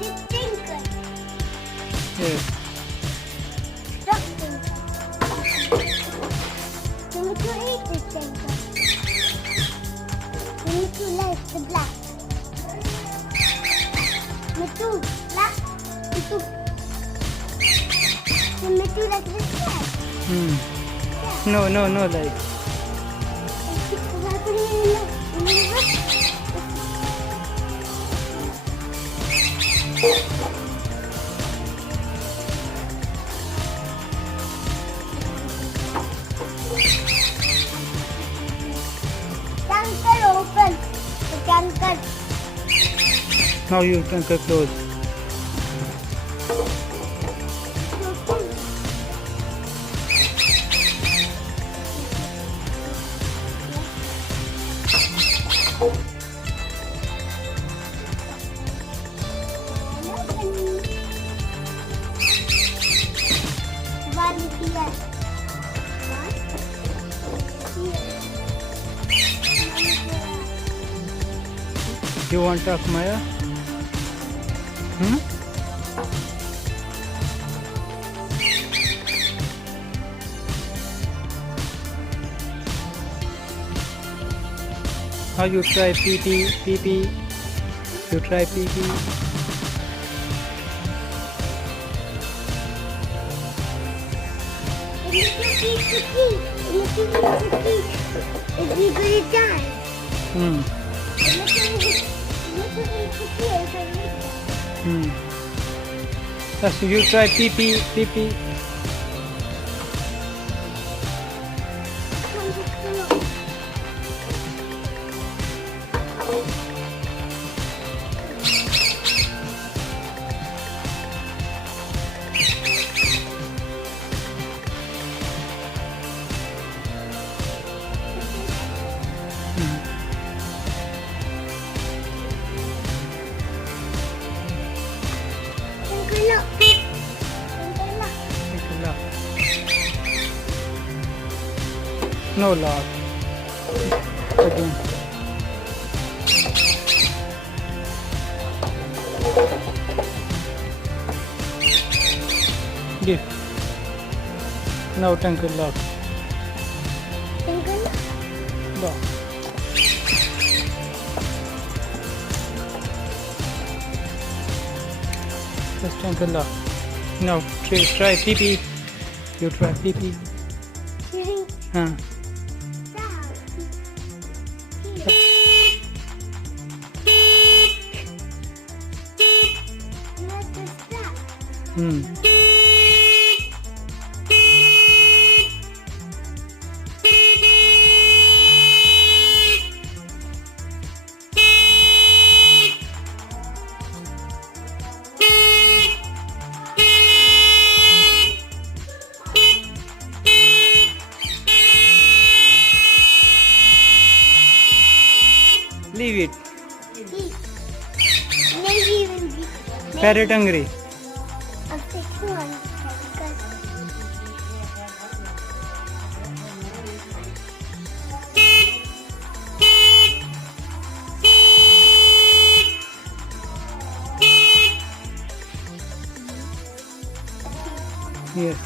is thinker. Yes. Stop thinker. Number 2 is thinker. Number 2 likes the black. Number 2 black. Number 2 likes the black. Hmm. No, like. Tanker open. The tanker. Now you can close. One here. You want to talk, Maya? Hmm? How you try pee? You try pee? If we gonna die. Hmm. Hmm. Yes, you try pee. No lock. Again. Give. Now tanker lock. Lock. Just tanker lock. Now try pee. You try pee. Huh. Hmm. Leave it. Maybe even be. Parrot hungry. I'll take one because Yes.